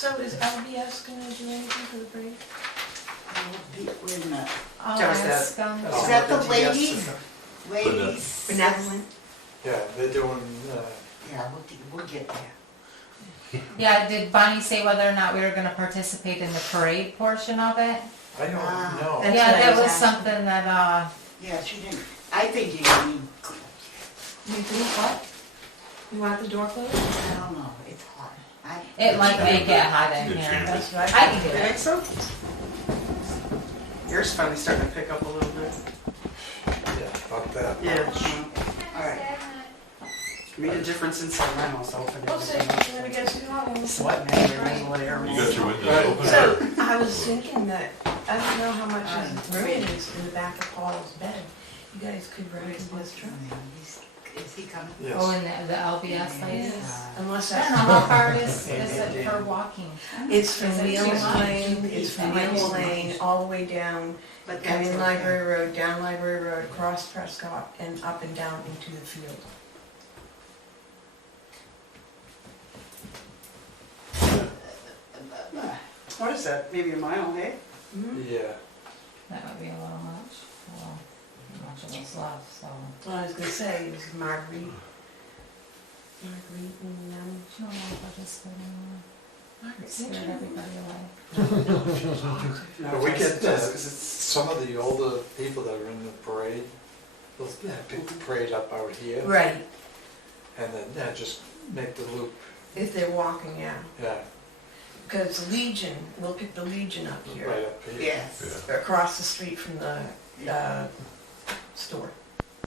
So is LBS gonna do anything for the parade? Wait a minute. I'll That was ask them. Is that the GS ladies? system. Ladies? Benevolent. Yeah, they're doing, Yeah, we'll get there. Yeah, did Bonnie say whether or not we were gonna participate in the parade portion of it? I don't know. That's Yeah, what I that was was asking. something that, Yeah, she didn't, I think you need, You do what? You want the door closed? I don't know, it's hot. it might make it hot in Good here. change. That's right. I can do You think it. so? Yours finally starting to pick up a little bit. Yeah, about that. Yeah. All right. Made a difference inside my house, I'll open Oh, so it. you're gonna get some hot Sweating anyway, middle air. You got your windows Right. open? So, I was thinking that, I don't know how much his room is in the back of Paul's bed. You guys could ride in his truck. Is he coming? Yes. Oh, and the LBS ladies? Unless I don't know, that's, how far is it for walking? it's from Is it Wheels too much? Lane, it's from Wheels Lane, all the way down, But down that's in okay. Library Road, down Library Road, across Prescott, and up and down into the field. What is that, maybe a mile, hey? Yeah. That would be a little much. Well, not much of us left, so. What I was gonna say is Marguerite. Marguerite and, I don't know if I'll just go anymore. Margaret, Scared did you? everybody away. No, But we it's- get, it's- 'cause it's, some of the older people that are in the parade, they'll pick the parade up out here, Right, and then, yeah, just make the loop, if they're walking, yeah. yeah, Because Legion, we'll pick the Legion up here, right up here. Yes. across the street from the store.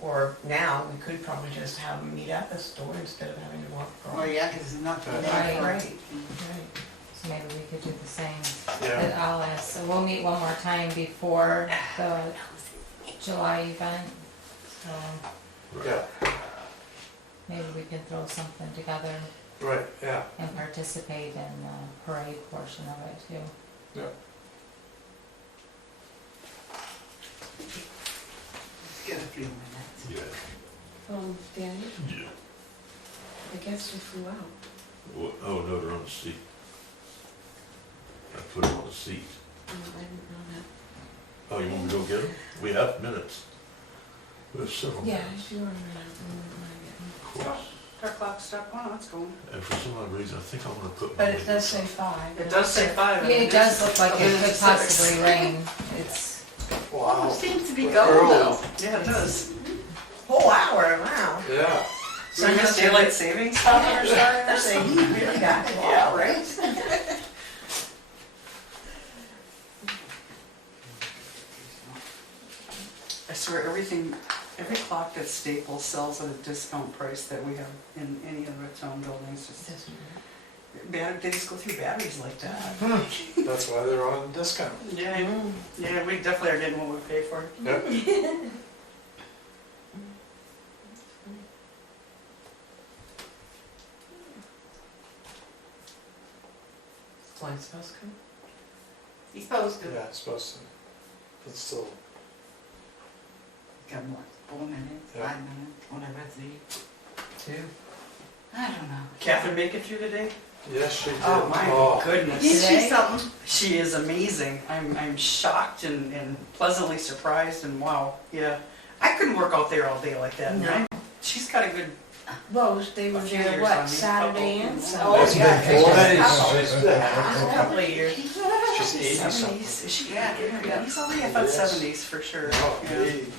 Or now, we could probably just have them meet at the store instead of having to walk Oh, across. yeah, because there's nothing there. Right. Right, right. So maybe we could do the same. Yeah, But I'll ask, so we'll meet one more time before the July event. So yeah, maybe we can throw something together right, yeah, and participate in the parade portion of it too. yeah. Let's get a few minutes. Yeah. Danny, Yeah. I guess you flew out. Oh, no, they're on the seat. I put them on the seat. Oh, I didn't know Oh, you want me to go get them? We have minutes. We have several that. Yeah, minutes. if you want to. Of course. our clock stopped, wow, that's going. And for some odd reason, I think I'm gonna put. But my it does windows say up. 5. It does say 5. Yeah, it does look like it could Six. possibly rain. It's, Wow. Seems to be We're going early. though. Yeah, it does. Whole hour, wow. Yeah, So we missed daylight savings time or something? So he really got it. Yeah, right? I swear, every clock that Staples sells at a discount price that we have in any of its own buildings, just, they just go through batteries like that. that's why they're on discount. Yeah, yeah, we definitely are getting what we pay for. Yep. Flying supposed to come? He's supposed to. Yeah, it's supposed to, it's still, Got more, 4 minutes, Yeah. 5 minutes, whatever it's need. 2. I don't know. Catherine make it through today? yes, she did. Oh my goodness. Is she Today? something? She is amazing. I'm shocked and pleasantly surprised and wow, yeah. I couldn't work out there all day like that. No. Right? She's got a good, Well, they were A few there, years what, on me, Saturday couple. and Oh, Sunday? It's yeah. been 4 days, A couple of years. she's 80 something. 70s. Is she? Yeah. Yeah, he's already, I thought Yes. 70s for sure. Oh, Yeah. 80.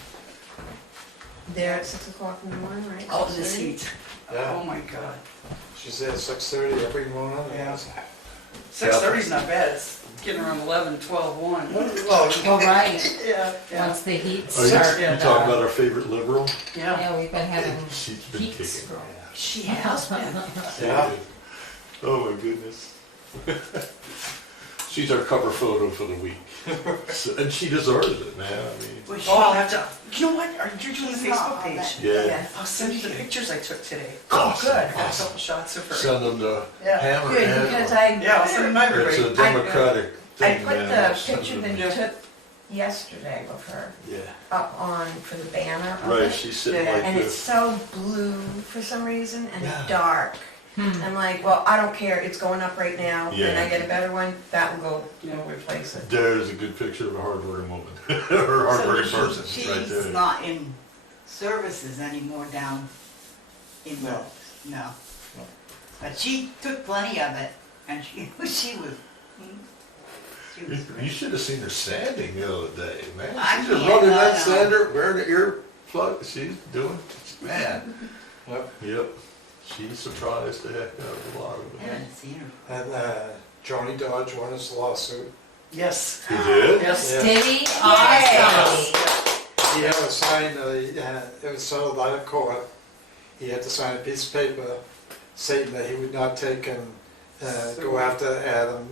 There at 6 o'clock in the morning, right? Oh, this 6:30? heat. Yeah. Oh my God. She's there at 6:30 every morning. Yeah. 6:30's not bad. It's getting around 11, 12, 1. well, right, Yeah, yeah. once the heat Are you starts. talking about our favorite liberal? Yeah. Yeah, we've been having She's been heat kicking. stroke. She has been. Yeah. Oh my goodness. She's our cover photo for the week. So, and she deserves it, man. I mean, Oh, I'll have to, you know what? Are you doing the She's not Facebook on page? that. yeah. I'll send you the pictures I took today. Awesome. Good. I got a couple shots of her. Send them to Yeah. Hammer. Good, because Yeah, I'll send them to It's everybody. a democratic I thing, put man. the I'll send picture them. that you took yesterday of her Yeah. up on, for the banner of Right, it. she's sitting Yeah, like And it's this. so blue for some reason and Yeah. dark. I'm like, well, I don't care, it's going up right now, and I Yeah. get a better one, that will go, we'll replace it. There's a good picture of a hardworking woman, or a hardworking person, right She's there. not in services anymore down in the, No. no. But she took plenty of it, and she was You great. should have seen her sanding the other day, man. I She's just can't, running I that know. sander, wearing the earplug, she's doing, man. Yep. Yep, she surprised the heck out of a lot of I it. haven't seen her. And Joni Dodge won his lawsuit. Yes. He did? Yes. Yeah. Did he? Yes. Awesome. He had to sign, it was settled out of court. He had to sign a piece of paper stating that he would not take and go after Adam.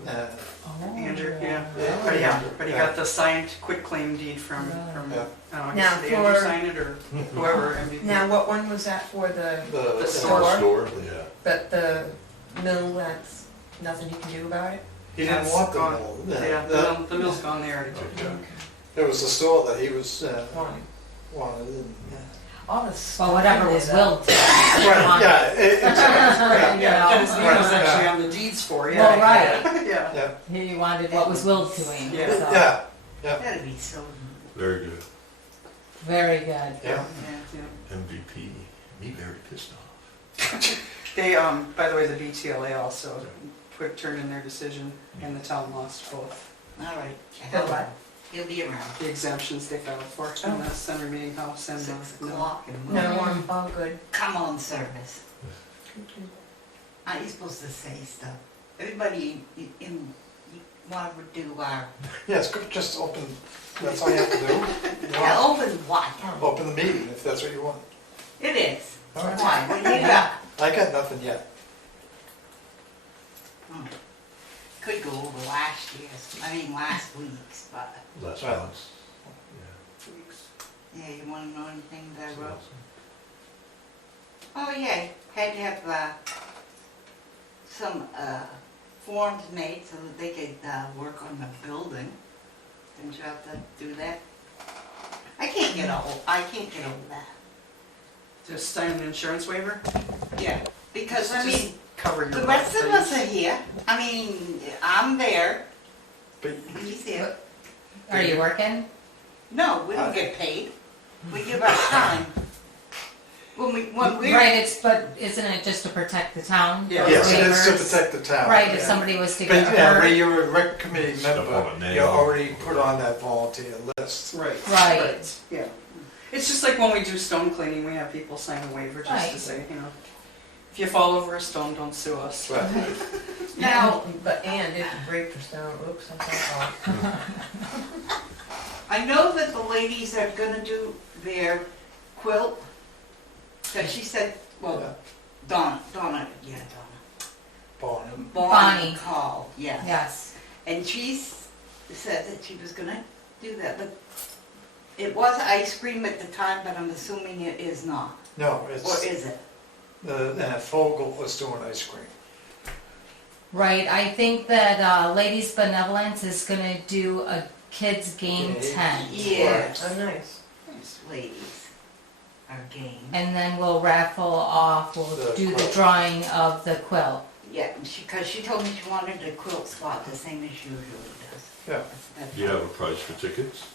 Oh, Andrew, yeah. Yeah. But he got the signed quitclaim deed from, Yeah. I Now, guess did Andrew for- sign it or whoever. MVP. Now, what one was that for, the, The store? Store, yeah. but the mill, that's nothing you can do about it? He didn't That's want the gone. mill. Yeah, the mill's gone, they already took it. Okay. It was the store that he was One. wanted. And, All the Well, stuff. whatever was willed to. Right, yeah, exactly. You Yeah, know. Dennis Dean was actually on the deeds for, yeah. Well, right. Yeah. Yeah, He wanted what was willed to him, Yeah. so, yeah, That'd be so, Very good. very good. yeah. yeah. Yeah. MVP, me very pissed off. They, by the way, the BTLA also turned in their decision and the town lost both All right. The what? He'll be around. the exemptions they filed for in the Center Meeting House and 6 the. o'clock and No, all good. come on service. Aren't you supposed to say stuff? Everybody you want to do our, Yeah, it's good, just open, that's all you have to do. You yeah, want- open what? Open the meeting if that's what you want. It is. All right. Why? What do you got? I got nothing yet. Hmm. Could go over last week's, but, Last Right. month's. yeah, you wanna know anything that I Yeah. wrote? Oh, yeah, had to have, some, forms made so that they could, work on the building. Didn't you have to do that? I can't get over that. Just sign an insurance waiver? Yeah, because, I Just mean, cover your. the rest of us are things. here. I mean, I'm there, But he's here. Are you working? No, we don't get paid. We give our time. When we're. Right, but isn't it just to protect the town? Yeah. yes, it is to Waivers? protect the town. Right, if yeah. somebody was to But get yeah, where hurt. you're a rec committee Stuff member, on a nail. you're already put on that volunteer list. Right. Right. Yeah. It's just like when we do stone cleaning, we have people sign a waiver just to Right. say, if you fall over a stone, don't sue us. Right. Now, But, and if you break your stone, oops, I'm sorry. I know that the ladies are gonna do their quilt, that she said, well, Yeah. Donna, Bonham. Bonnie. called, yeah. Yes. And she said that she was gonna do that, but it was ice cream at the time, but I'm assuming it is not. No, Or it's, is it? Fogel was doing ice cream. Right, I think that Ladies Benevolence is gonna do a kids game Game. tent. Yes. Oh, nice. Ladies are game. And then we'll raffle off, we'll The do the quilt. drawing of the quilt. Yeah, because she told me she wanted a quilt spot the same as she usually does. Yeah, That's Do you have a price for tickets?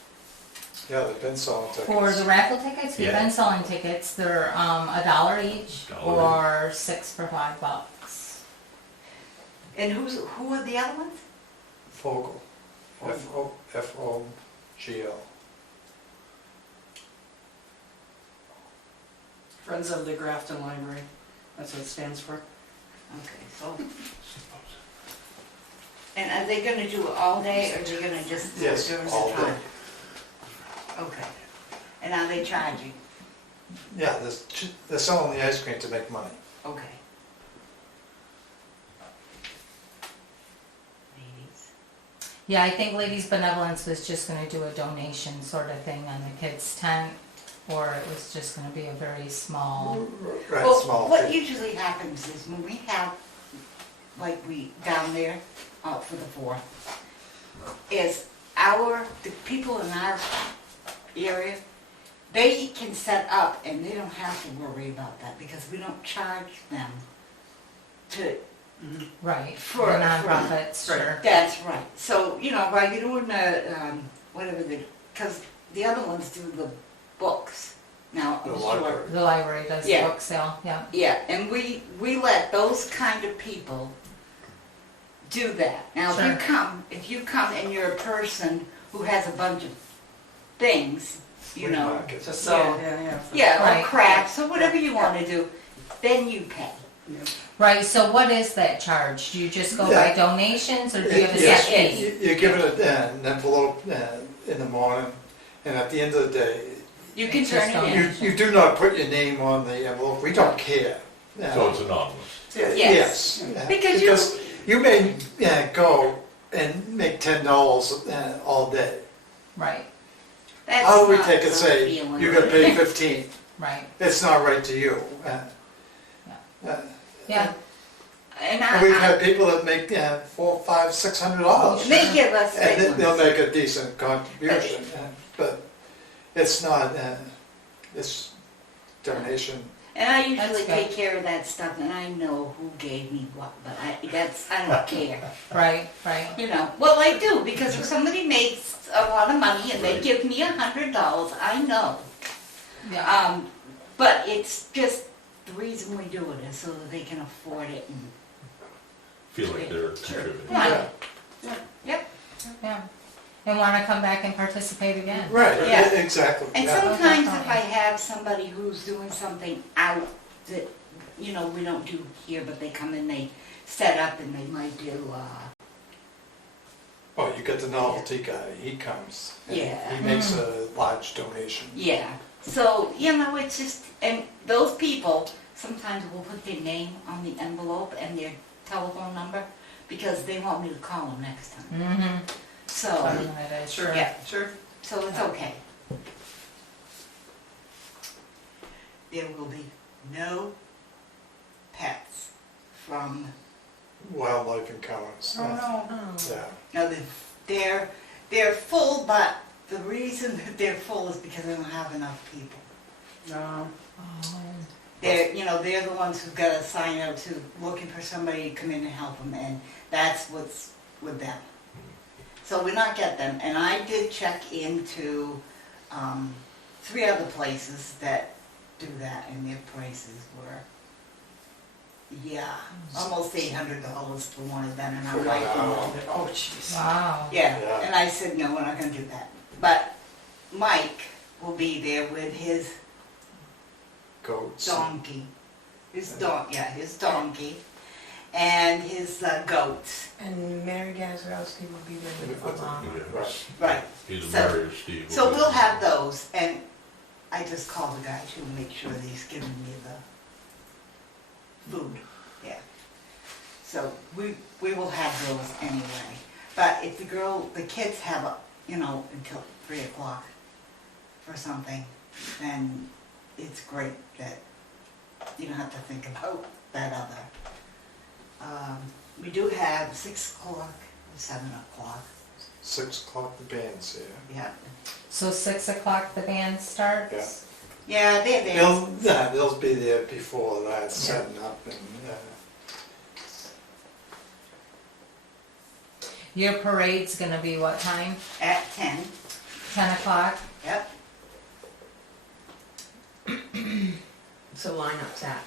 yeah, they've been selling tickets. For the raffle tickets, we've Yeah. been selling tickets, they're $1 each, $1. or 6 for $5. And who are the other ones? Fogel. Fogl. Friends of the Grafton Library, that's what it stands for. Okay, so. And are they gonna do it all day, or are they gonna just do it Yes, during all the day. time? Okay. And are they charging? Yeah, they're selling the ice cream to make money. Okay. Ladies. Yeah, I think Ladies Benevolence was just gonna do a donation sort of thing on the kids' tent, or it was just gonna be a very small. Right, Well, small. what usually happens is when we have, like we, down there, for the 4th, is the people in our area, they can set up and they don't have to worry about that because we don't charge them to, Right, the For- nonprofits, Right. sure. that's right. So, you know, by doing whatever because the other ones do the books. Now, The I'm library. sure. The library does the Yeah. book sale, yeah. Yeah, and we let those kind of people do that. Now, Sure. if you come and you're a person who has a bunch of things, you Flea know, market. To sell, yeah. yeah, Right. or crafts, or whatever you wanna do, then you pay. Yeah. Right, so what is that charge? Do you just go by Yeah. donations, or do you have a Yes, set fee? you give it an envelope in the morning, and at the end of the day, You can It's turn just it you, in. you do not put your name on the envelope, we don't care. So it's anonymous. Yes. Because you may go and make $10 all day. Right, That's How do we not take it, so say, feeling. you gotta pay 15, right, it's not right to you. yeah, And And we've I, had people that make $400, $500, $600. and they give us And big they'll ones. make a decent contribution, but it's not, it's donation. And I That's usually good. take care of that stuff, and I know who gave me what, but I don't care. right, right, You know, well, I do, because if somebody makes a lot of money and they Right. give me $100, I know. yeah, But it's just, the reason we do it is so that they can afford it and, Feel like they're contributing. right, yeah. And wanna come back and participate again. Right, Yeah. exactly. and yeah. sometimes if definitely. I have somebody who's doing something out that, you know, we don't do here, but they come in, they set up and they might do, Oh, you get the novelty guy, he comes. and Yeah. He makes a large donation. yeah. So, you know, it's just, and those people sometimes will put their name on the envelope and their telephone number because they want me to call them next time. Mm-hmm, So, that is Sure, true. Yeah. sure. so it's okay. There will be no pets from, Wildlife encounters. no. Oh. Yeah. no, they're full, but the reason that they're full is because they don't have enough people. No. Oh, They're the ones who've got to sign out to looking for somebody to come in and help them, and that's what's with them. So we're not getting them, and I did check into 3 other places that do that, and their prices were, almost $800 for one of them, and I'm like, Wow. Oh, jeez. Wow. yeah, Yeah. and I said, no, we're not gonna do that. But Mike will be there with his Goats. donkey, his donkey, and his goats. And Mary Gazarovski will be there with the mom. Yeah. Right. Right. He's a So- Mary Steve. So we'll have those, and I just called the guy to make sure that he's giving me the food, yeah. So we will have those anyway. But if the kids have, until 3 o'clock for something, then it's great that you don't have to think about that other. We do have 6 o'clock, 7 o'clock, 6 o'clock, the band's here. yeah. So 6 o'clock the band starts? Yeah, they're there. They'll be there before that, setting up and, Your parade's gonna be what time? At 10, 10 o'clock? yep. So lineup's at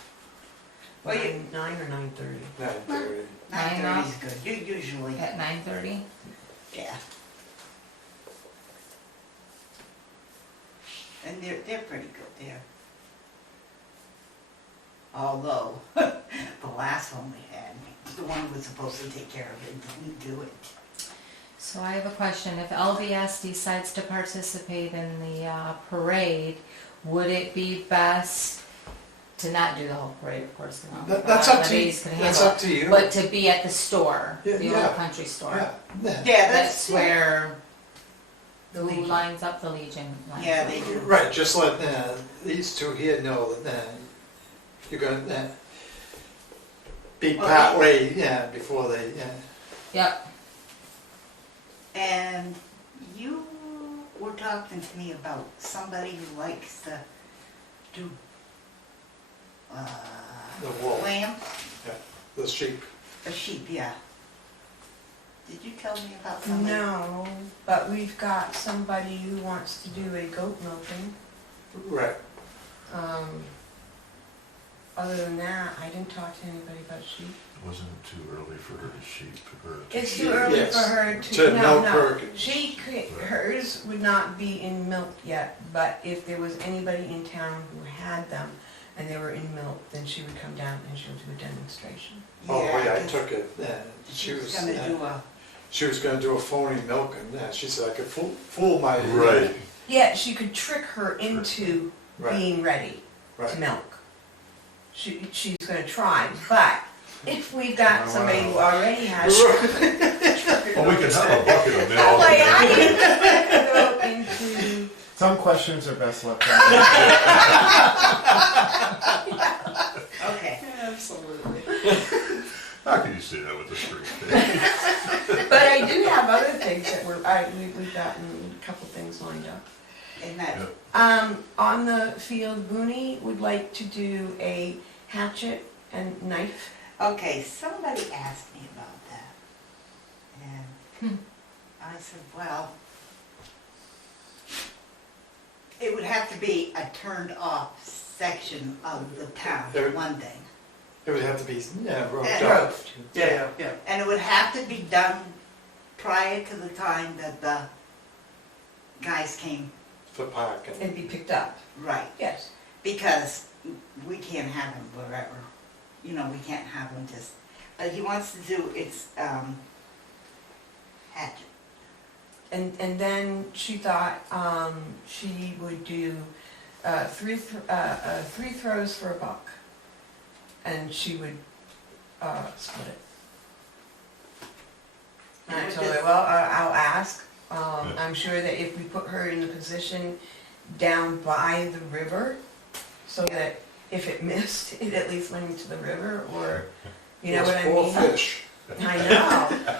Well, you- 9 or 9:30? 9:30. 9:30 is good, usually, At 9:30? yeah. And they're pretty good there. Although, the last one we had, the one who was supposed to take care of it didn't do it. So I have a question. If LVS decides to participate in the parade, would it be best to not do the whole parade, of course? That's up to you, ladies can that's handle up to you. it, but to be at the store, Yeah, the yeah. old country store? Yeah. Yeah, That's where, The who Legion. lines up the Legion? lines Yeah, up. they do. Right, just let these two here know that you're gonna be Well, part way, before they, Yep, And you were talking to me about somebody who likes to do the wolf, lamb. the the sheep. A sheep, yeah. Did you tell me about somebody? No, but we've got somebody who wants to do a goat milking. Right. Other than that, I didn't talk to anybody about sheep. Wasn't it too early for her to sheep her? It's too early Yes. for her To to, milk no. her. Hers would not be in milk yet, but if there was anybody in town who had them and they were in milk, then she would come down and she'll do a demonstration. Oh, yeah, I 'cause took it, and She was gonna do a, she was gonna do a phony milk, and she said I could fool my. Right. Yeah, she could trick her into Right, being ready to right. milk. She's gonna try, but if we've got somebody who already has. Well, we can have a bucket of I'm milk. like, I need to go into, Some questions are best left out. okay. Absolutely. How can you say that with a straight face? but I do have other things that we've gotten a couple things lined up. And that, Yeah. On the field, Booney would like to do a hatchet and knife. okay, somebody asked me about that. And I said, well, it would have to be a turned off section of the town, for one thing. It would have to be, roped And up. Roast. Yeah, yeah. And it would have to be done prior to the time that the guys came, For parking. And be picked up. right, Yes. because we can't have them wherever, you know, we can't have them just, but he wants to do, it's, hatchet. And then she thought she would do three throws for $1, and she would split it. And I told her, well, I'll ask. I'm sure that if we put her in the position down by the river, so that if it missed, it at least went into the river, or, you know what I Poor mean? fish. I know.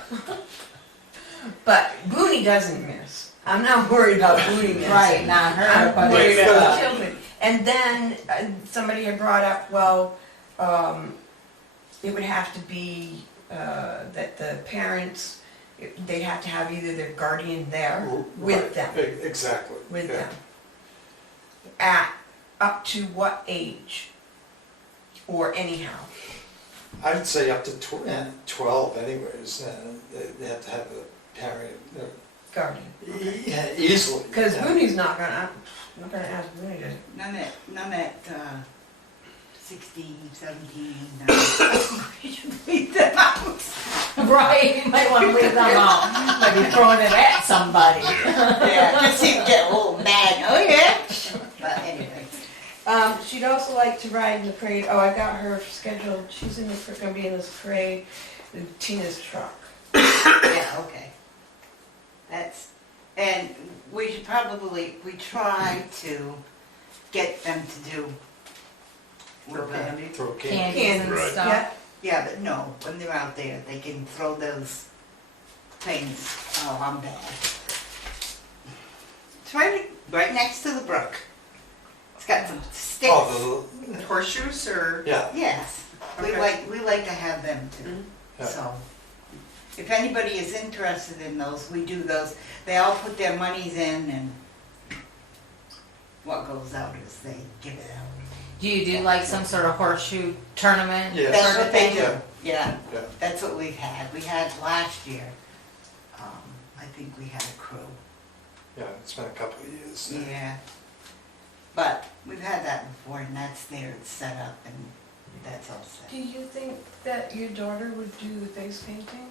But Booney doesn't miss. I'm not worried about Booney missing. Right, not her, I'm but worried it's, about the children. And then somebody had brought up, well, it would have to be that the parents, they'd have to have either their guardian there with Right, them, Exactly. with yeah. them. At up to what age? Or anyhow? I'd say up to 12 anyways, they have to have a parent, Guardian. yeah, easily. Because yeah. Booney's not gonna ask Booney to. None at 16, 17, you should leave them out. right, you might want to leave them out, might be throwing it at somebody. Yeah, just see him get a little mad, oh yeah. But anyway, She'd also like to ride in the parade. Oh, I got her scheduled. She's gonna be in this parade in Tina's truck. yeah, okay. And we should probably, we try to get them to do. For candy. Throw candy. Candies and Right. stuff. Yeah, but no, when they're out there, they can throw those things, oh, I'm bad. It's right next to the brook. It's got some sticks. Oh, Horseshoes or? yeah, Yes, we Okay. like to have them too, Yeah. so. If anybody is interested in those, we do those. They all put their monies in and what goes out is they give it out. Do you do like some sort of horseshoe tournament? Yes. That's what they do, Yeah. yeah. yeah. That's what we've had. We had last year, I think we had a crew. Yeah, it's been a couple of years. Yeah. But we've had that before and that's there, it's set up and that's all set. Do you think that your daughter would do the face painting?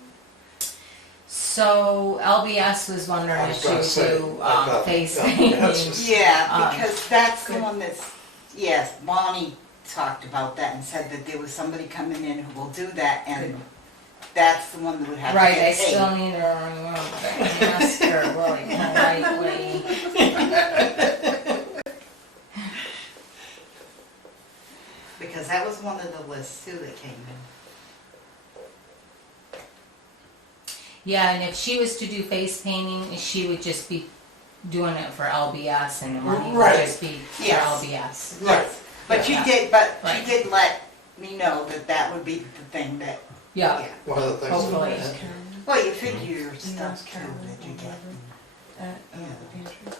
So LBS was wondering I if was she gonna would say, do I thought- face yeah, painting. that's just- Yeah, because that's the good. one that's, yes, Bonnie talked about that and said that there was somebody coming in who will do that and that's the one that would have to Right, I get paid. still need to remove the ask her really politely. Because that was one of the lists too that came in. Yeah, and if she was to do face painting, she would just be doing it for LBS and the money would Right. just be for Yes. LBS. Right. But she Yeah. did, but she Right. did let me know that that would be the thing that, Yeah, One of the things. Hopefully. well, you figure your Emails stuff too Carolyn that you or get. whatever at the pantry.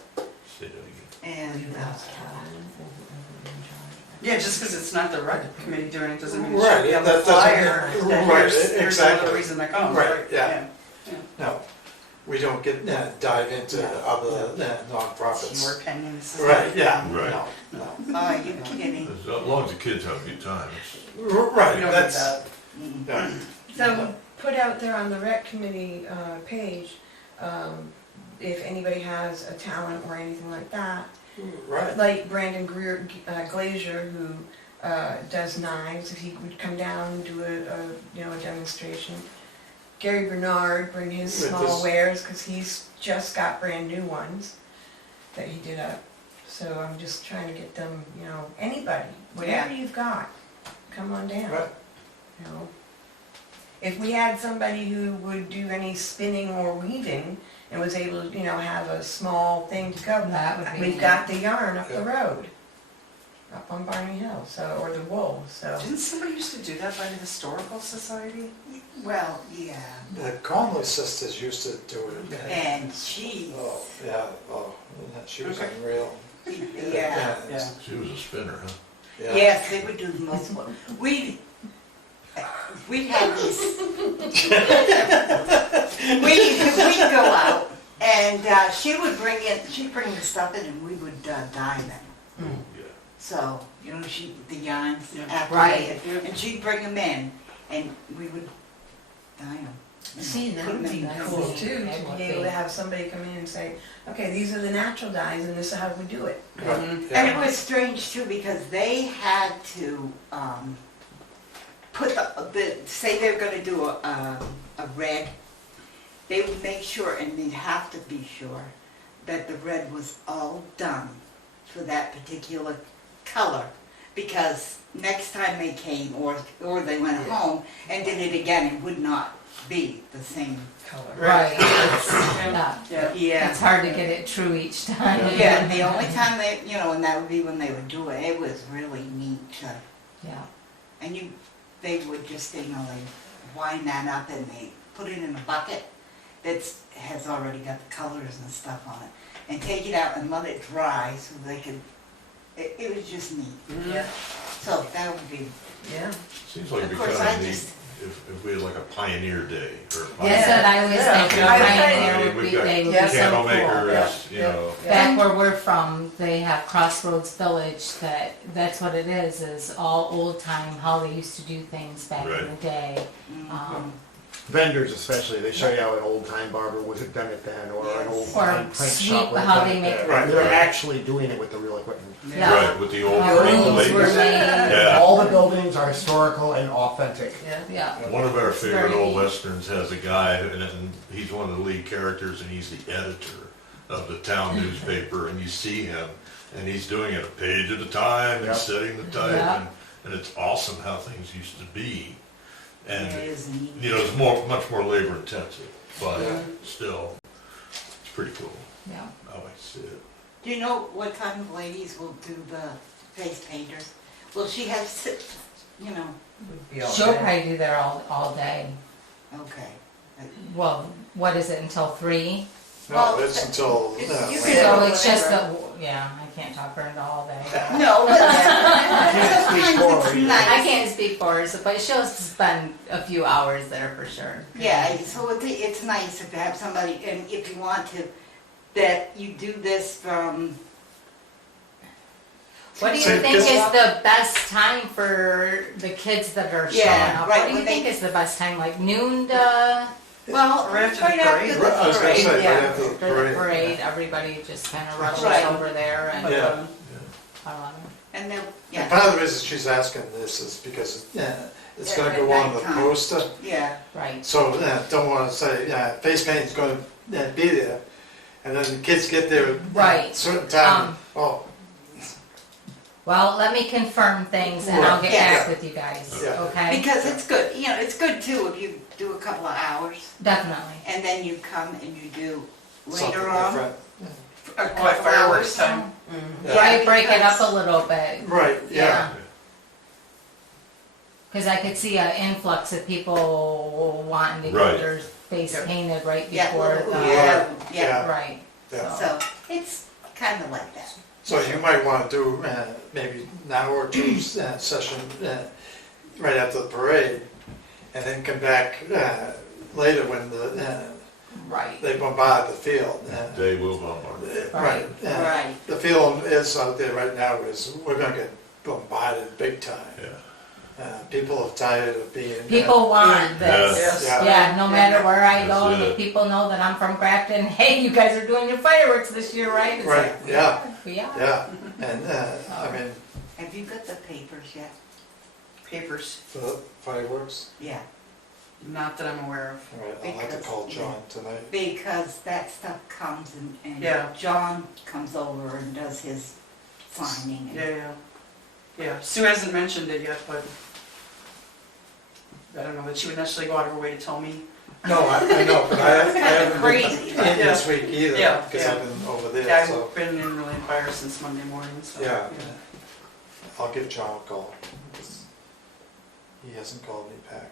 Say that again. And, Emails Carolyn or whoever in charge. Yeah, just because it's not the rec committee doing it doesn't mean it Right, should be on the that doesn't- flyer. that right, Here's another exactly. reason to come. Right, yeah. No, we don't get, dive into other nonprofits. Your opinions. Right, yeah, Right. no. oh, you kidding? As long as the kids have a good time, it's, Right, We don't need that's, that. Mm. yeah. So put out there on the rec committee page, if anybody has a talent or anything like that. Right, Like Brandon Glazier, who does knives, if he would come down and do a demonstration. Gary Bernard, bring his With small this- wares, because he's just got brand new ones that he did up. So I'm just trying to get them, anybody, whatever you've got, come on down. right. You know, if we had somebody who would do any spinning or weaving and was able to, have a small thing to go, that would be. we've got the yarn up the Yeah. road, up on Barney Hill, or the wool, so. Didn't somebody used to do that by the Historical Society? Well, yeah, The Conley sisters used to do it. and she, Oh, yeah, oh, she was Okay. unreal. yeah. Yeah. she was a spinner, huh? Yeah. Yes, they would do the most, we had these, we'd go out, and she'd bring the stuff in and we would dye them. Yeah. So, the yarns Yeah. after Right. they- and she'd bring them in, and we would dye them. See, that would be That's cool neat. too, That to would be able be. to have somebody come in and say, okay, these are the natural dyes and this is how we do it. Right, And it yeah. was strange too, because they had to, put say they were gonna do a red, they would make sure, and they'd have to be sure, that the red was all done for that particular color. Because next time they came, or they went home and did it again, it would not be the same. Color. Right, it's, Yeah. Yeah. it's hard to get it true each time. Yeah, the only time they, and that would be when they would do it, it was really neat to, Yeah, and they would just, they wind that up and they put it in a bucket that has already got the colors and stuff on it, and take it out and let it dry so they could, it was just neat. Yeah, So that would be, yeah. Seems like it'd be Of course, kind I of neat just- if we had like a pioneer day or a that's pioneer. what I was Yeah. thinking, I was Pioneer thinking- would be, We've got they would Yeah. be so Candle cool. makers, you Yeah. know. Back where we're from, they have Crossroads Village, that's what it is all old time, how they used to do things back in Right. the day. mhm. Vendors especially, they show you how an old time barber would have done it then, or an old Or time print sweep shop would have how done they it make- then. Right, They're right. actually doing it with the real equipment. Yeah. Right, with the old How green rooms were lakes. made. Yeah. All the buildings are historical and authentic. Yeah. Yeah, One of our favorite Very old neat. westerns has a guy, and he's one of the lead characters, and he's the editor of the town newspaper, and you see him, and he's doing it a page at a time, and Yep. setting the type, Yeah. and it's awesome how things used to be. And, It is neat. it's much more labor intensive, but Yeah. still, it's pretty cool. yeah. I like to see it. Do you know what kind of ladies will do the face painters? Will she have, Would be all She'll day. probably do there all day. okay. Well, what is it, until 3? No, Well, it's until, you no, can- So it's just whatever. I can't talk for it all day. No, but can't speak sometimes for it's her either. nice. I can't speak for her, but she'll spend a few hours there for sure. Yeah, so it's nice if you have somebody, and if you want to, that you do this from. What do you So, think is because- the best time for the kids that are showing Yeah, up? right, What do you when think they- is the best time, like noon to Well, Right after the right after parade. the Right, I was gonna parade, say, yeah. right after the the parade. parade? Everybody just kind of rushes Right. over there and, Yeah. And then, And yeah, part of the reason she's asking this is because, it's gonna Yeah, go at on the nighttime. poster. yeah, right. So, don't wanna say, face paint's gonna be there, and then the kids get there at Right. a certain time, Um, oh, Well, let me confirm things and I'll get Yes. back with you guys, Yeah. okay? because it's good, it's good too if you do a couple of hours, Definitely. and then you come and you do something later on, different. a Like couple fireworks hours. time. Mhm. Yeah, Right, break it up because- a little bit. Right, yeah. Cause I could see an influx of people wanting to Right. get their face Yep. painted right Yeah, before the, yeah, Yeah. right, Yeah. so. So it's kind of like that. So you might want to do maybe an hour or two session right after the parade, and then come back later when Right. they bombard the field. They will bombard. Right. Right. The field is out there right now is, we're gonna get bombarded big time. Yeah. People are tired of being. People want this. Yes. Yeah. Yeah, no matter where I go, That's the it. people know that I'm from Grafton. Hey, you guys are doing your fireworks this year, right? It's Right, like, yeah. We are. Yeah, and I mean, Have you got the papers yet? Papers, for the fireworks, Yeah. not that I'm aware of. all right, I'll have to call John tonight. Because that stuff comes and Yeah. John comes over and does his signing. Yeah, yeah. Yeah, Sue hasn't mentioned it yet, but I don't know that she would necessarily go out of her way to tell me. No, I know, but I haven't been Crazy. in this week either, Yeah, because yeah. I've been over Yeah, there, so, I've been in really fire since Monday morning, so. yeah. I'll give John a call, because he hasn't called me back.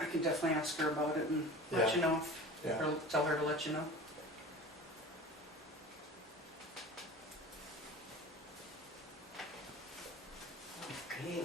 I can definitely ask her about it and let Yeah. you know, Yeah, or tell her to let you know. Okay.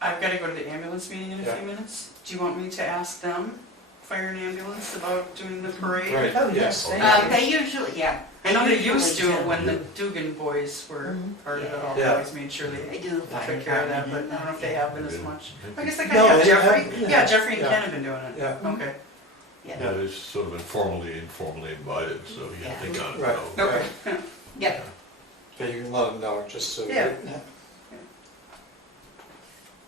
I've gotta go to the ambulance meeting in a Yeah. few minutes. Do you want me to ask them, fire and ambulance, about doing the parade? Right. Oh, yes, Yeah. thank you. They usually, yeah. I know they usually used to do. when the Dugan boys were Mhm. part of it all, they Yeah. always made sure They they do the fire took care of that, but department I don't know if they and have been as Yeah. much. I guess they No, kind of have they Jeffrey, have- yeah, Jeffrey and yeah. Ken have been doing it. Yeah, Okay, Yeah. Yeah, they've sort of been formally invited, so yeah, Yeah. they got it. Right. know. okay. Yeah. but you can let them know, just so. Yeah.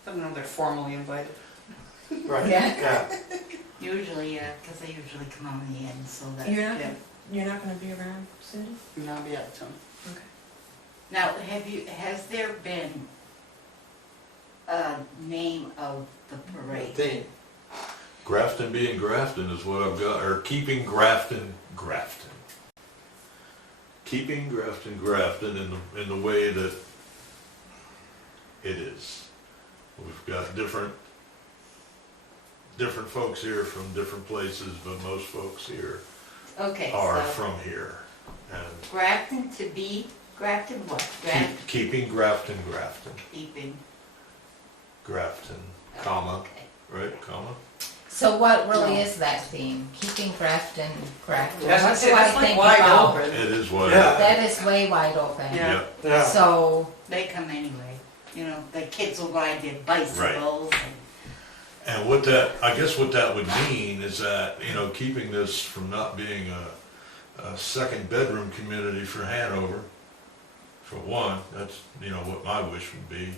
I don't know if they're formally invited. Right, Yeah. yeah, Usually, because they usually come on the end, so that. Yeah, You're not gonna be around, Cindy? and I'll be out of town. Now, has there been a name of the parade? Dean, Grafton being Grafton is what I've got, or keeping Grafton Grafton. Keeping Grafton Grafton in the way that it is. We've got different folks here from different places, but most folks here Okay, are so from here. And Grafton to be, Grafton what? Grafton keeping Grafton Grafton, keeping. Grafton, comma, Okay. right, comma? So what really No. is that theme? Keeping Grafton, Grafton? Yeah, I was What gonna say, do I that's like think wide about? open. It is what. Yeah. That is way wide open. Yeah. yeah, So, They come anyway, you know, the kids will ride their bicycles And what that, I guess what that would mean is that, you know, keeping this from not being a second bedroom community for Hanover, for one, that's, you know, what my wish would be.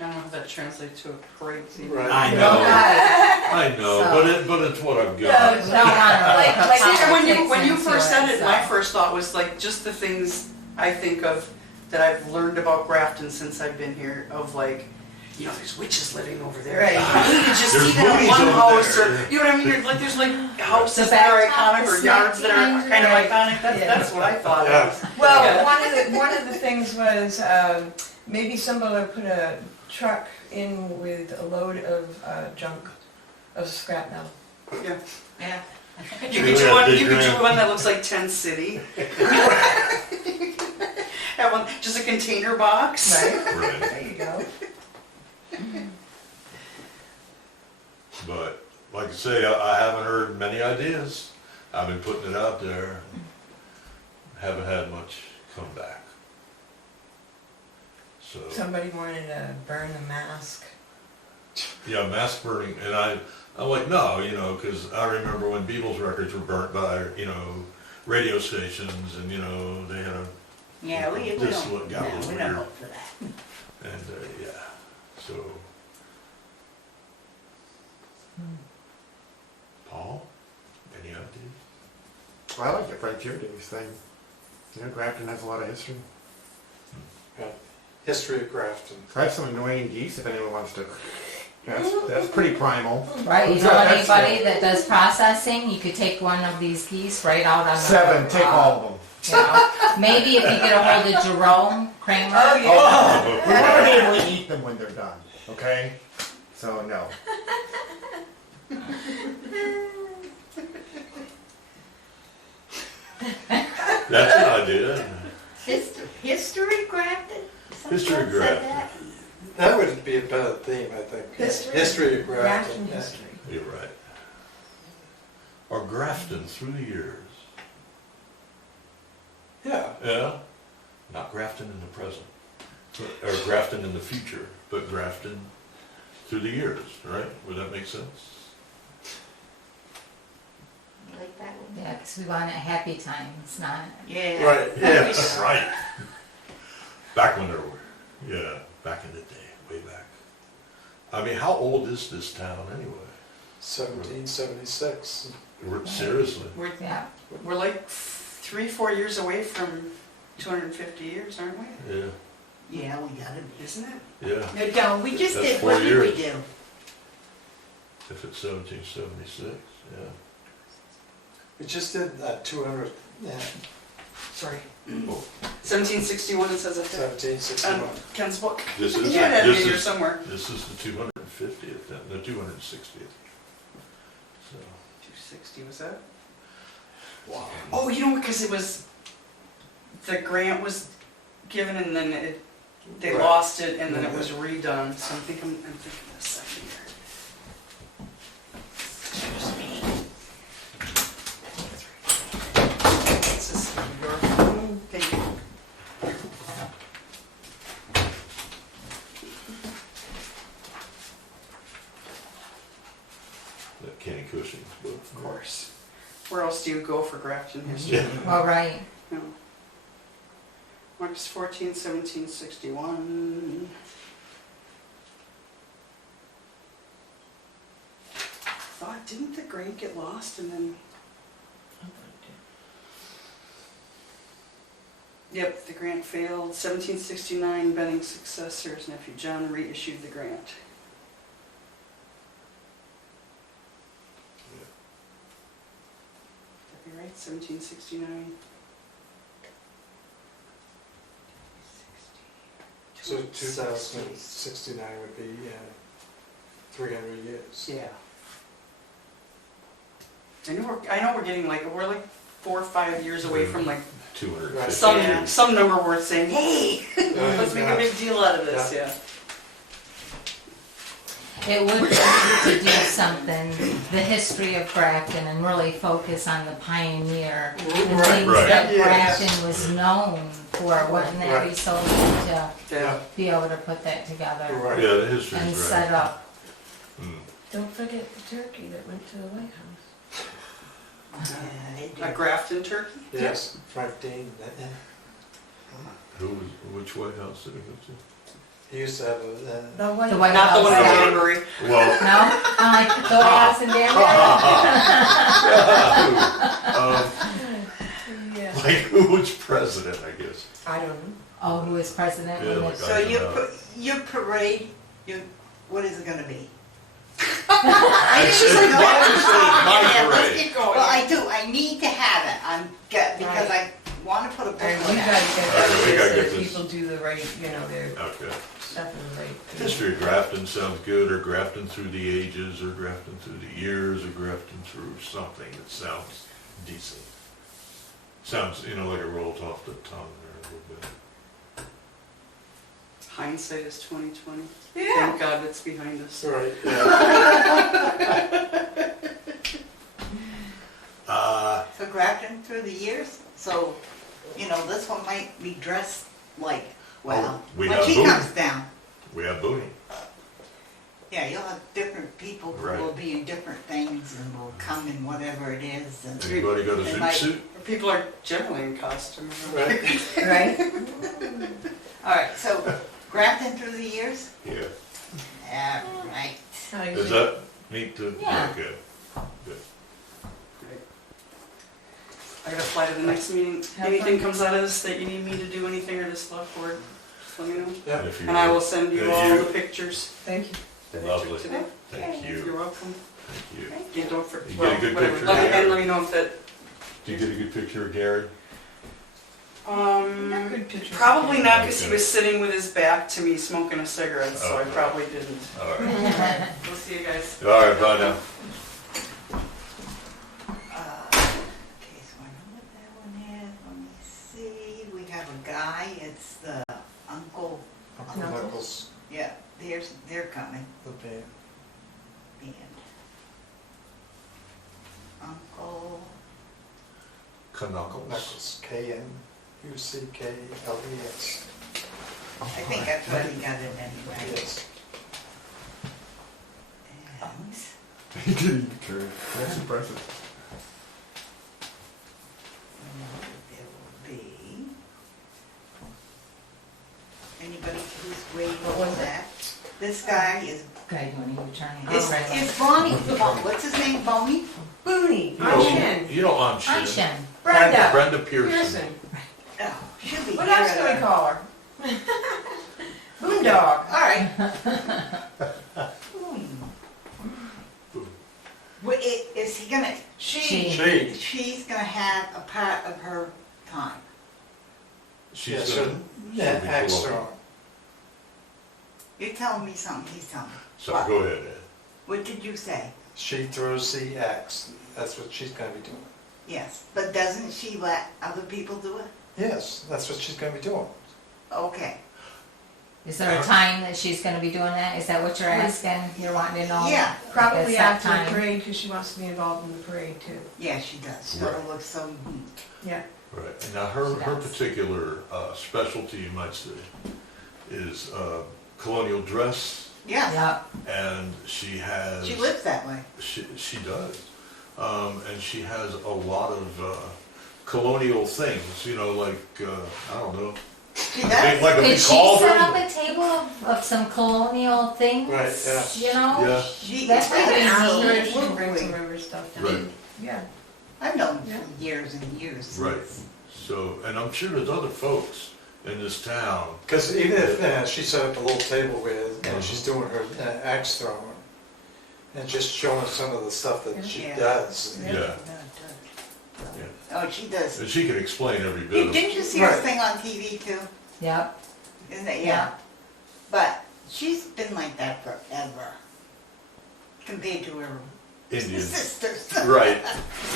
I don't know if that translates to a parade theme. right. I no, know, guys, I know, So- but it's what I've don't got. wanna Like, put see, when you politics first into said it, my so. first thought was like, just the things I think of that I've learned about Grafton since I've been here, of like, you know, there's witches living over there. Right. You need to just There's see that movies one over house, or, there. you know what I mean, there's like houses The that are back iconic, top, or the yards that are snack kind of tent. iconic, Yeah. that's what I thought Yeah. it was. Well, Yeah. one of the things was, maybe somebody would put a truck in with a load of junk, of scrap metal. Yeah. Yeah. You could do one that looks like Tent City. Have one, just a container box. Right, Right. there you go. But, like I say, I haven't heard many ideas. I've been putting it out there. Haven't had much come back. So, Somebody wanted to burn the mask. yeah, mask burning, and I'm like, no, you know, because I remember when Beatles records were burnt by, you know, radio stations, and, you know, they had a, Yeah, we This don't, one got a no, little we don't weird. hope for that. and, yeah, so. Paul, any ideas? Well, I like the Frontier Days thing. You know, Grafton has a lot of history. History of Grafton. I have some annoying geese if anyone wants to That's pretty primal. Right, you Who's know got that anybody that does processing, you could take one of these geese right out on the. 7, take all of them. You know, maybe if you get a hold of Jerome Kramer. Oh, yeah. We won't be able to eat them when they're done, okay? So, no. That's an idea. History Grafton? History Someone said Grafton. that? That would be a better theme, I think. History of Grafton. yeah. history. You're right. Or Grafton through the years. Yeah, Yeah? Not Grafton in the present, or Grafton in the future, but Grafton through the years, right? Would that make sense? Like that one? Yeah, because we want it happy times, not. Yeah. right, yes. Right. Back when there were, yeah, back in the day, way back. I mean, how old is this town anyway? 1776. Seriously? Yeah. We're like 3-4 years away from 250 years, aren't we? Yeah, Yeah, we got it. Isn't it? yeah. No, we just That's did, 4 what did we years. do? If it's 1776, yeah. We just did 200, yeah, Sorry. Oh, 1761, it says it there. 1761. Ken's book. This You is, should have it this in here is, somewhere. this is the 250th, the 260th. So, 260, was that? wow. Oh, you know, because it was, the grant was given and then they Right. lost it and then it was redone, so I'm thinking this second here. Excuse me. This is your, thank you. That Kenny Cushing's book. Of course. Where else do you go for Grafton history? Yeah. All right. No. March 14, 1761. Thought, didn't the grant get lost and then? Yep, the grant failed. 1769, Benning's successor, his nephew John, reissued the grant. That be right? 1769. So 2069 would be 300 years. Yeah. I know we're getting like, we're like 4 or 5 years away from like 250 some, years. some number worth saying, hey, let's make a Yeah. big deal out of this, yeah. It would be good to do something, the history of Grafton, and really focus on the pioneer and Right, things right. that Yes. Grafton was known for. Wouldn't that be Right. so neat to Yeah. be able to put that together Right. Yeah, the history's and right. set up? Mm. Don't forget the turkey that went to the White House. A Grafton turkey? Yes, Frank Dean. Which White House did it go to? He used to have a, The White The White Not the one in House. Danbury. Well, No? I'm like, the White House in Danbury? Yeah. like who was president, I guess. I don't know. Oh, who was president? Yeah, when like it- So I- your parade, what is it gonna be? I said my parade. Well, I need to have it, because I wanna put a book And on we it. gotta get Alright, we gotta so get that this. people do the right, their Okay. stuff in the right. History of Grafton sounds good, or Grafton through the ages, or Grafton through the years, or Grafton through something that sounds decent. Sounds, like it rolled off the tongue there a little bit. Hindsight is 2020. Yeah. Thank God it's behind us. right, yeah. So Grafton through the years, so, this one might be dressed like, well, we when got she booty. comes down, We have booty. yeah, you'll have different people who Right. will be in different things and will come in whatever it is and. Anybody got a They zoot might- suit? People are generally in costume. Right. Right? All right, so Grafton through the years? Yeah. All right. Is that neat to? Yeah. Good. Good. I gotta fly to the next meeting. Have Anything fun. comes out of this that you need me to do anything or the select board, just let me know. And if you And I will send you Yeah, all you- the pictures. Thank you. that I Lovely. took today. Thank You're you, welcome. thank you. Yeah, don't forget. You get a good picture? And let me know if that, Did you get a good picture of Gary? Good picture. probably not, because he was sitting with his back to me smoking a cigarette, so I Okay. probably didn't. All right. We'll see you guys. All right, bye now. Okay, so I know what that one is, let me see, we have a guy, it's the Uncle, Uncle Knuckles. Knuckles, yeah, they're coming, the band. band. Uncle, Knuckles. Knuckles, Knuckles. I think that's what he got it anyway. Yes. And, He did eat the carrot. That's impressive. there will be, anybody who's waiting What on was it? that, this guy is, Okay, you want to turn it? it's Bonnie, what's his name, Bonnie? Booney, You know, Anshin, you know I'm Hi, Shin. Shen. Brenda, Brenda Pearson. Pearson. Oh, she'll be What here else at do we our- call her? Boondog. All right. Well, is he gonna, She. She, she's gonna have a part of her time? She's yeah, gonna, so, yeah, be act cool. strong. You're telling me something, he's telling me. So go ahead, Ed. What did you say? She throws the axe, that's what she's gonna be doing. Yes, but doesn't she let other people do it? Yes, that's what she's gonna be doing. Okay. Is there a time that she's gonna be doing that? Is that what you're asking? You're wanting to know? Yeah, Probably It's that after time. the parade, because she wants to be involved in the parade too. yeah, she does. Right. It looks so neat. Yeah. Right, and now her She does. particular specialty, you might say, is colonial dress, Yeah, Yep. and she has. she lives that way. She does. And she has a lot of colonial things, you know, like, I don't know. She does. Like a Could big she cauldron. set up a table of some colonial things? Right, yeah. You know? Yeah. She, That's that pretty is Ask her if neat. she can bring some lovely. river stuff down. Right. Yeah. I've known her Yeah. for years and years. Right. So, and I'm sure there's other folks in this town. Because even if she set up a little table with, and she's doing her axe throwing, and just showing some of the stuff that she Yeah. does. Yeah. Yeah. Yeah. Oh, she does. And she can explain every bit of it. Didn't you see her Right. thing on TV too? Yep. Isn't it? Yeah. But she's been like that forever, compared to her Indian. sisters. Right,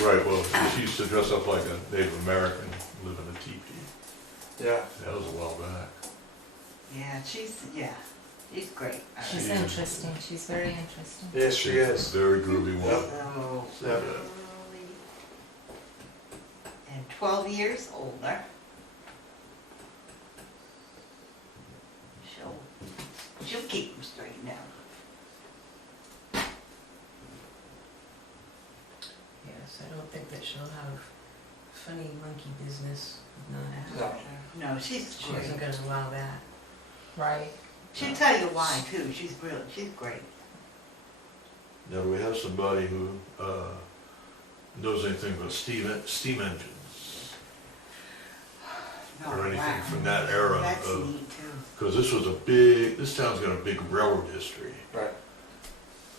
right. Well, she used to dress up like a Native American, live in a teepee. Yeah. That was a while back. Yeah, she's great. She's interesting. She's very interesting. Yes, she She's is. a very groovy woman. So, So, Yeah. and 12 years older. She'll keep them straight now. Yes, I don't think that she'll have funny monkey business. No, No. No, she's she isn't great. gonna allow that. Right. She'll tell you why too. She's brilliant. She's great. now, do we have somebody who knows anything about steam engines? No, Or anything wow. from that era That's of- neat too. Because this town's got a big railroad history, Right.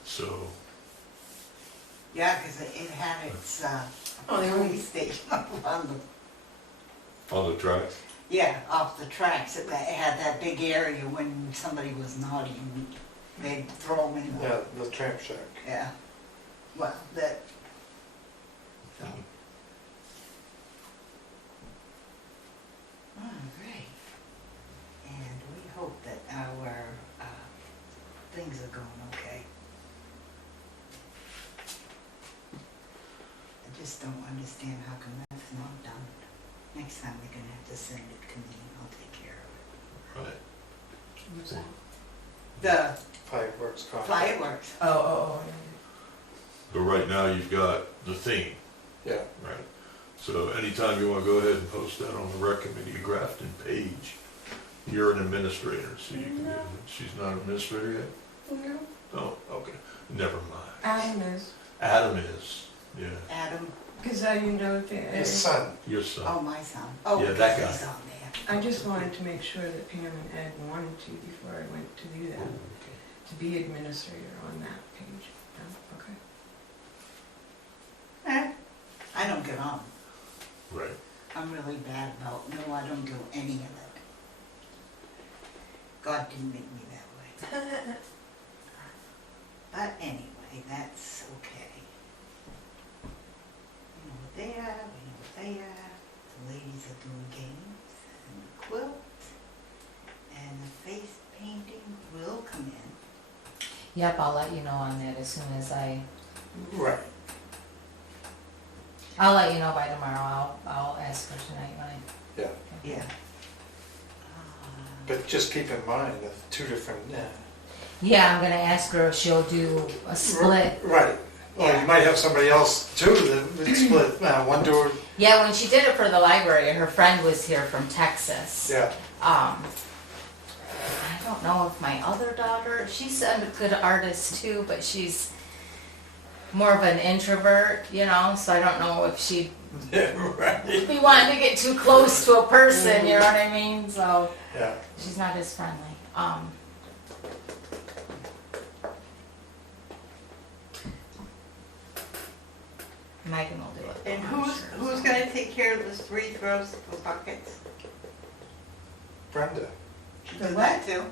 so, Yeah, because it had its Oh, they only- police station on the, on the tracks. yeah, off the tracks. It had that big area when somebody was naughty and they'd throw them in the, Yeah, the tramp shack. yeah. Well, that, so. Oh, great. And we hope that our things are going okay. I just don't understand how come that's not done. Next time we're gonna have to send it to me and I'll take care of Right. What's that? it. The Fireworks contract. fireworks. Oh. But right now, you've got the theme, Yeah. right? So anytime you want to go ahead and post that on the rec committee Grafton page, you're an administrator, so you can, she's not an administrator yet? No, Oh, okay, never mind. Adam is, Adam is, yeah, Adam, because I didn't know if His they, son. your son. oh, my son. Oh, Yeah, that because guy. he's on there. I just wanted to make sure that Pam and Ed wanted to before I went to do Oh, that. okay. to be administrator on that page. Oh, okay. I don't get on. Right. I'm really bad about, no, I don't do any of it. God didn't make me that way. But anyway, that's okay. We know what they are, we know what they are. The ladies are doing games and the quilt. And the face painting will come in. Yep, I'll let you know on that as soon as Right. I'll let you know by tomorrow. I'll ask her tonight when I. Yeah, Yeah. but just keep in mind the two different, Yeah, I'm gonna ask her if she'll do a split. right. Well, you might have somebody else too that would split, one door, Yeah, when she did it for the library, her friend was here from Texas. yeah. I don't know if my other daughter, she's a good artist too, but she's more of an introvert, you know, so I don't know if she'd Yeah, right. be wanting to get too close to a person, you know what I mean? So Yeah, she's not as friendly. Megan will do it. And I'm who's, sure. who's gonna take care of the 3 throws for buckets? Brenda. She The did what? that too?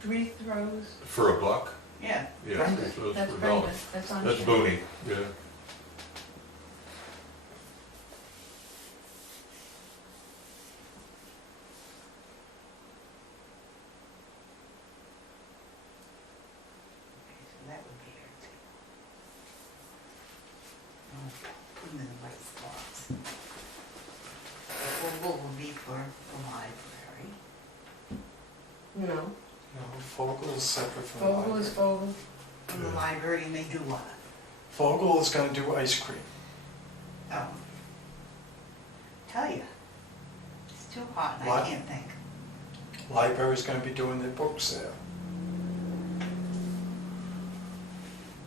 3 throws. For a buck? Yeah. Yeah. Brenda. so it's That's for Brenda. dollars. That's on. That's here. Booney, yeah. Okay, so that would be her too. Put them in the right spots. What will be for the library? No, No, Fogel is separate from the Fogel is library. Fogel. From the Yeah. library, and they do what? Fogel is gonna do ice cream. Oh. Tell you, it's too hot and What? I can't think. Library's gonna be doing their book sale.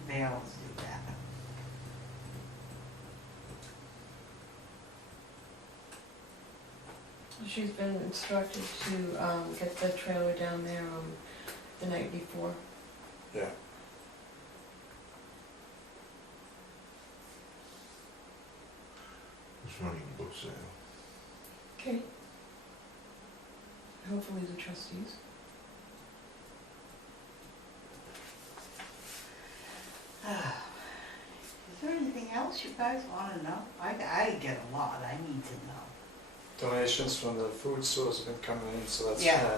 They always do that. She's been instructed to get the trailer down there the night before. Yeah. Who's running the book sale? Okay. Hopefully the trustees. Is there anything else you guys want to know? I get a lot, I need to know. Donations from the food stores have been coming in, so that's, Yeah.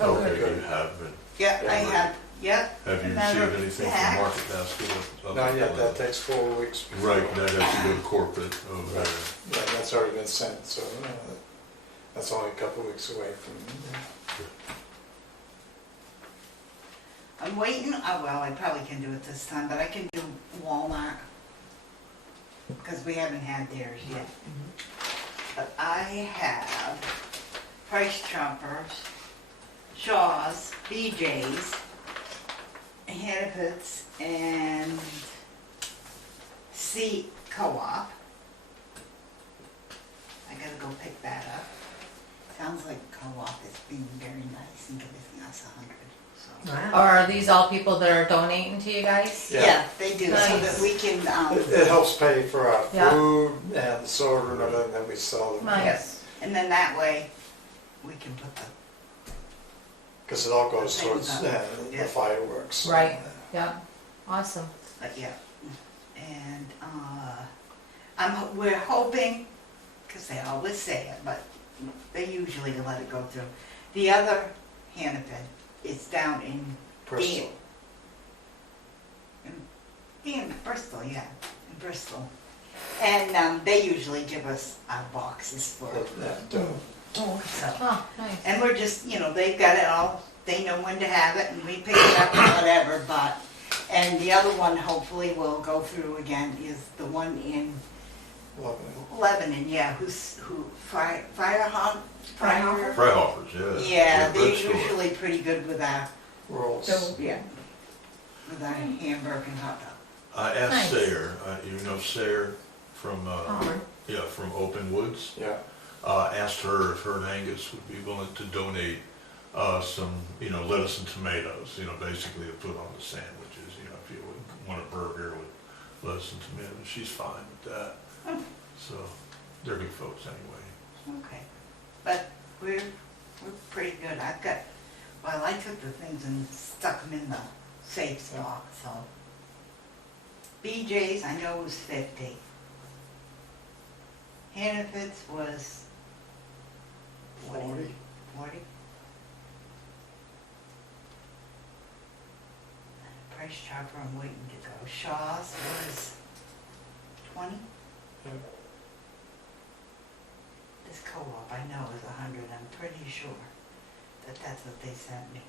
Oh, Okay, good. you have been. Yeah, I Yeah. have, yeah. Have you Matter received of anything fact- from Market Basket? not yet, that takes 4 weeks. before- Right, that has to go to corporate over Right. there. Yeah, that's already been sent, so that's only a couple weeks away from, I'm waiting, well, I probably can do it this time, but I can do Walmart. Because we haven't had theirs yet. But I have Price Choppers, Shaw's, BJ's, Hannaford's, and C Co-op. I gotta go pick that up. Sounds like Co-op is being very nice and giving us 100, so. Or are these all people that are donating to you guys? Yeah. Yeah, they do, so that Nice. we can, it helps pay for our Yeah. food and soda and everything that we sell. Nice. and then that way, we can put the, Because it all goes towards Yeah. the fireworks. Right. Yeah, awesome. but yeah. And, we're hoping, because they always say it, but they usually let it go through. The other Hannaford is down in Bristol. Bristol, yeah, in Bristol. And they usually give us our boxes for it. Oh, So, Oh, nice. and we're just, they've got it all, they know when to have it, and we pick it up or whatever, but, and the other one hopefully will go through again is the one in Lebanon, yeah, who, Freihoffers? Freihoffers, yeah. Yeah, they're bread store. usually pretty good with our, Rolls. yeah, with our hamburger and hot dog. I asked Nice. Sayer, you know Sayer from, Palmer. yeah, from Open Woods? Yeah. Asked her if her and Angus would be willing to donate some, lettuce and tomatoes, basically to put on the sandwiches, if you would want a burger with lettuce and tomatoes, she's fine with that. So, they're good folks anyway. Okay, but we're pretty good. I took the things and stuck them in the safe stock, so. BJ's, I know was 50. Hannaford's was 40. 40? Price Chopper, I'm waiting to go. Shaw's was 20? Yeah. This co-op I know is 100, I'm pretty sure that that's what they sent me.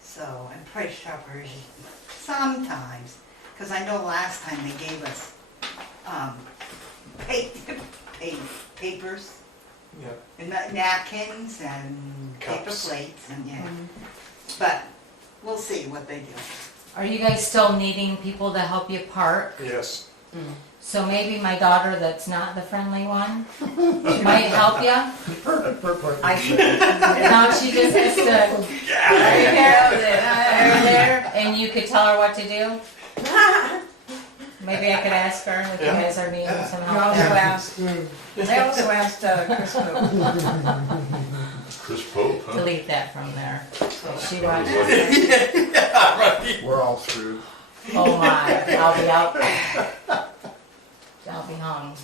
So, and Price Chopper is sometimes, because I know last time they gave us papers Yeah. and napkins and paper Cups. plates and yeah. Mhm. But we'll see what they do. Are you guys still needing people to help you park? Yes. So maybe my daughter that's not the friendly one, she might help you? I think. No, she just has to, right there, and you could tell her what to do? Maybe I could ask her if you Yeah. guys are needing some You help also there. asked, I also asked Chris Pope. Chris Pope, huh? Delete that from there. She watched. We're all screwed. Oh my, I'll be out. I'll be hung.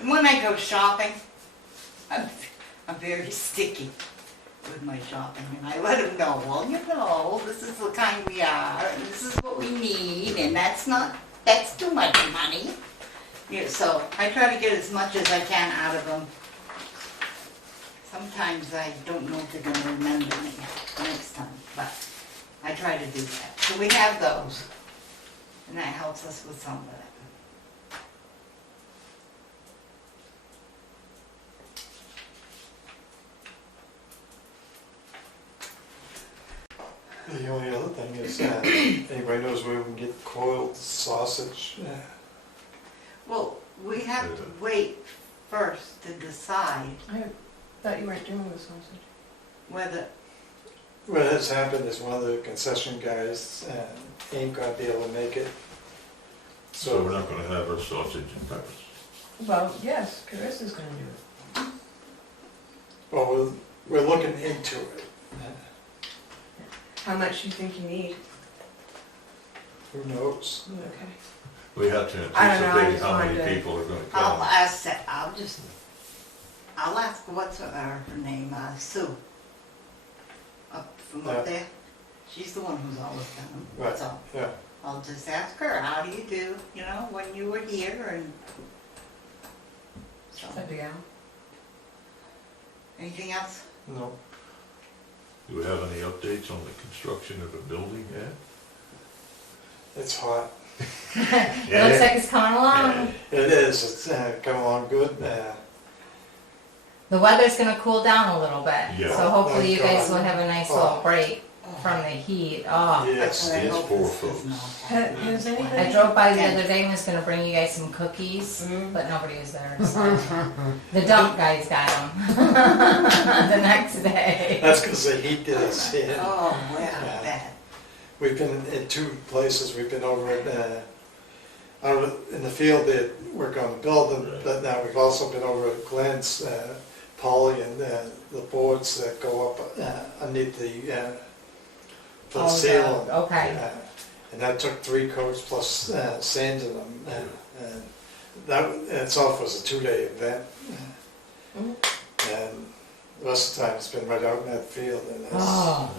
And when I go shopping, I'm very sticky with my shopping, and I let them know, well, this is the kind we are, and this is what we need, and that's too much money. Yeah, so I try to get as much as I can out of them. Sometimes I don't know if they're gonna remember me next time, but I try to do that. So we have those, and that helps us with some of it. The only other thing is, anybody knows where we can get coiled sausage? Well, we have to wait first to decide I thought you weren't doing the sausage. whether, What has happened is one of the concession guys ain't gonna be able to make it. So we're not gonna have our sausage and peppers. Well, yes, Carissa's gonna do it. Well, we're looking into it. How much do you think you need? Who knows? Okay. We have to I don't know, I anticipate just how wanted many to- people are gonna I'll come. ask that, I'll ask what's her name, Sue. Up from Yeah. up there. She's the one who's always done them. Right. So Yeah. I'll just ask her, how do you do, when you were here and. So, A big owl. anything else? No. Do we have any updates on the construction of the building yet? It's hot. It looks like it's coming along. It is. It's coming along good. The weather's gonna cool down a little bit, Yeah. so hopefully you guys God. will have a nice little break from the heat. Oh, Yes. I Yes, hope poor this is folks. not- Has anybody? I drove by the other day and was gonna bring you guys some cookies, Mm. but nobody was there. So. The dump guys got them the next day. That's because the heat did us in. Oh, well, Yeah. bad. We've been in two places. We've been over at, out in the field that we're going to build them, but now we've also been over at Glenn's, Polly, and the boards that go up underneath the, for the Oh, ceiling. okay. And that took 3 coats plus sand in them. And that itself was a 2-day event. Mhm. And the rest of the time it's been right out in that field. And it's, Oh.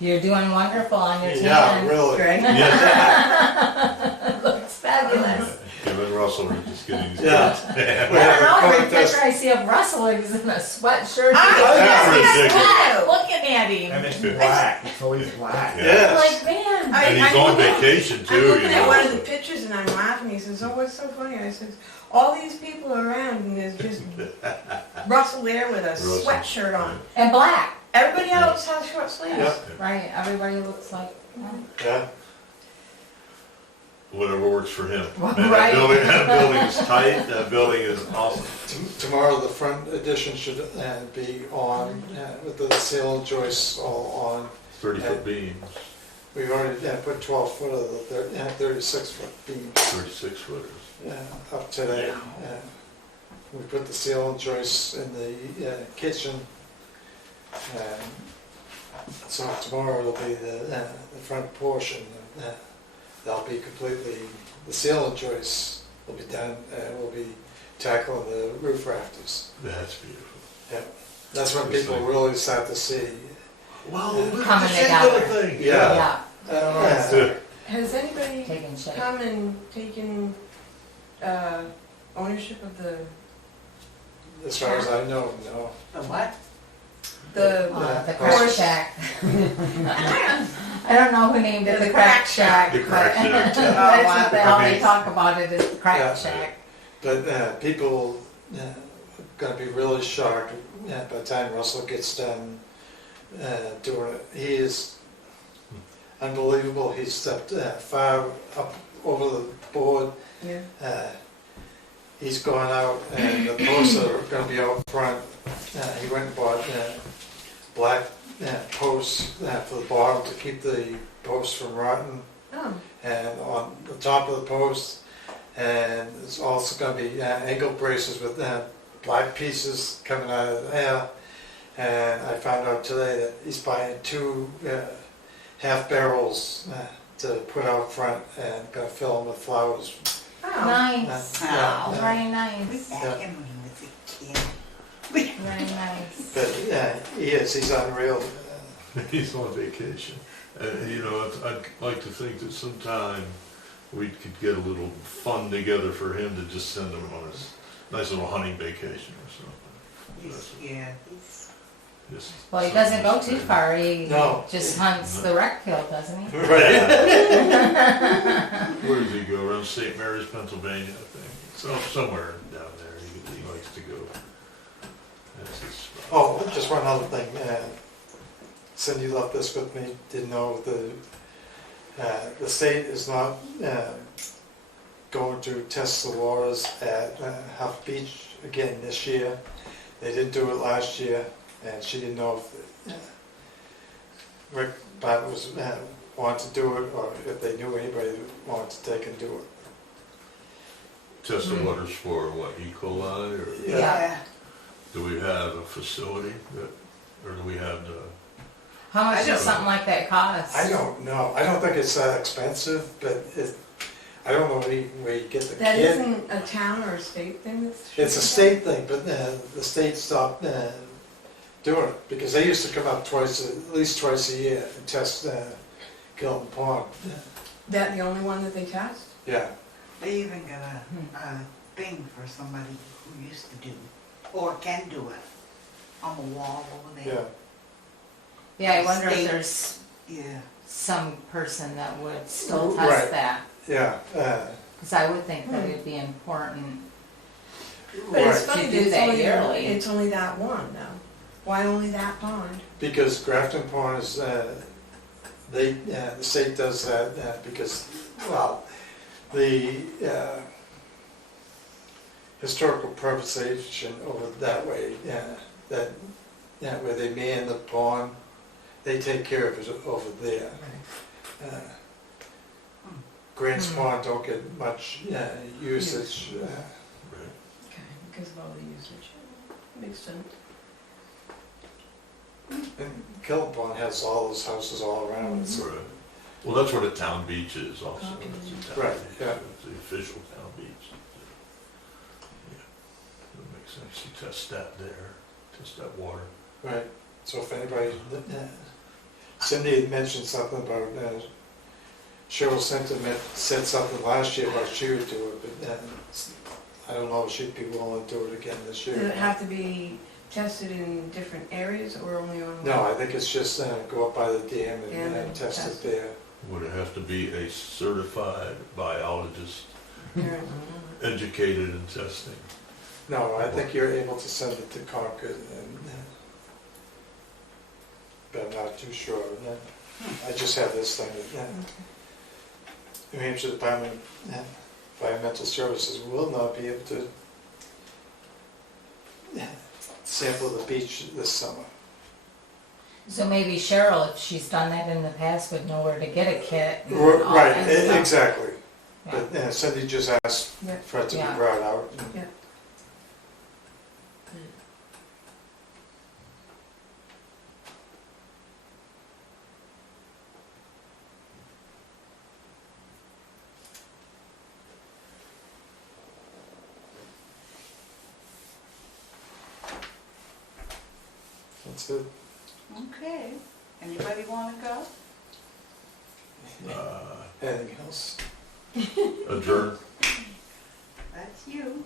You're doing wonderful on your yeah, tan. really. Greg? It looks fabulous. Kevin Russell is just getting his Yeah. kids. We I have don't a know, every contest. picture I see of Russell, he's in a sweatshirt. That's ridiculous. Looking at him. And it's black, it's always black. Yeah. Yes. Like, man. And he's on vacation I'm too, looking at one of the pictures and I'm laughing. He says, "Oh, what's so funny?" I says, "All these people around and there's just Russell there with a Russell. sweatshirt on. And black. Everybody else has short sleeves." Yeah. Right, everybody looks like, Yeah. whatever works for him. Well, Man, right. that building is tight, that building is awesome. Tomorrow, the front addition should be on, with the ceiling joists all on. 30-foot beams, We've already put 12 foot of the 36-foot beams 36 footers. up today. We put the ceiling joists in the kitchen. So tomorrow will be the front portion. They'll be completely, the ceiling joists will be done, and we'll be tackling the roof rafters. That's beautiful. Yeah, that's when people really start to see. Wow, look at Coming the shape together. of the thing. Yeah. Yeah, Has anybody taking shape. come and taken ownership of the As far as I know, no. The what? The crack shack. I don't know who named it the crack shack, The but crack shack. that's what they all I they mean- talk about it is the Yeah. crack shack. But people are gonna be really shocked by the time Russell gets done doing it. He is unbelievable. He stepped far up over the board. Yeah. He's gone out and the posts that are gonna be out front, he went and bought black posts for the bottom to keep the posts from rotting. Oh, And on the top of the post, and there's also going to be ankle braces with black pieces coming out of there. And I found out today that he's buying 2 half barrels to put out front and going to fill them with flowers. oh. Nice, Yeah. very We nice, back him when he was a kid. very nice. But he's unreal. He's on vacation. You know, I'd like to think that sometime we could get a little fund together for him to just send him on a nice little hunting vacation or something. He's Just Well, he doesn't go too far, he No. just hunts the rec field, doesn't he? Right. Where does he go? Around St. Mary's, Pennsylvania, I think. So somewhere down there he likes to go. That's his spot. Oh, just one other thing. Cindy left this with me. Didn't know the state is not going to test the waters at Huff Beach again this year. They didn't do it last year, and she didn't know if Rick Bartlett was wanted to do it, or if they knew anybody that wanted to take and do it. Test the waters for what, E. coli, or Yeah. do we have a facility that, or do we have the? How much I don't does something like that cost? I don't know. I don't think it's that expensive, but I don't know where you get the That kit. isn't a town or a state thing that's. It's a state thing, but the state stopped doing it, because they used to come up at least twice a year and test Gilton Pond. That the only one that they test? Yeah, They even got a thing for somebody who used to do, or can do it, on the wall over yeah. there. Yeah, I wonder if State. there's Yeah. some person that would still Right. test that, Yeah, because I would think that it'd be important. But it's right, funny To that do it's that only, yearly. it's only that one though. Why only that pond? because Grafton Pond is, the state does that because, well, the historical preservation over that way, where they man the pond, they take care of it over there. Grants Hmm. Pond don't get much usage. Right. Okay, because of all the usage. Makes sense. And Gilton Pond has all those houses all around it, so. Right. Well, that's where the town beach is also. Okay. It's a town Right, beach. yeah. It's the official town beach. Yeah. It makes sense to test that there, test that water. Right, so if anybody, Cindy had mentioned something about, Cheryl Simpson said something last year about she would do it, but I don't know if she'd be willing to do it again this year. Does it have to be tested in different areas or only on? No, I think it's just go up by the dam Yeah, and and test test it there. Would it have to be a certified biologist, Apparently educated in testing? No, I think you're able to send it to Concord, but I'm not too sure. I just have this thing. New Hampshire Department of Environmental Services will not be able to sample the beach this summer. So maybe Cheryl, if she's done that in the past, would know where to get a kit. and all Right, that stuff. exactly. Yeah. But Cindy just asked Yeah. for it to be Yeah. brought out. Yeah. That's it. Okay, anybody wanna go? Uh, Anything else? Adjourn. That's you.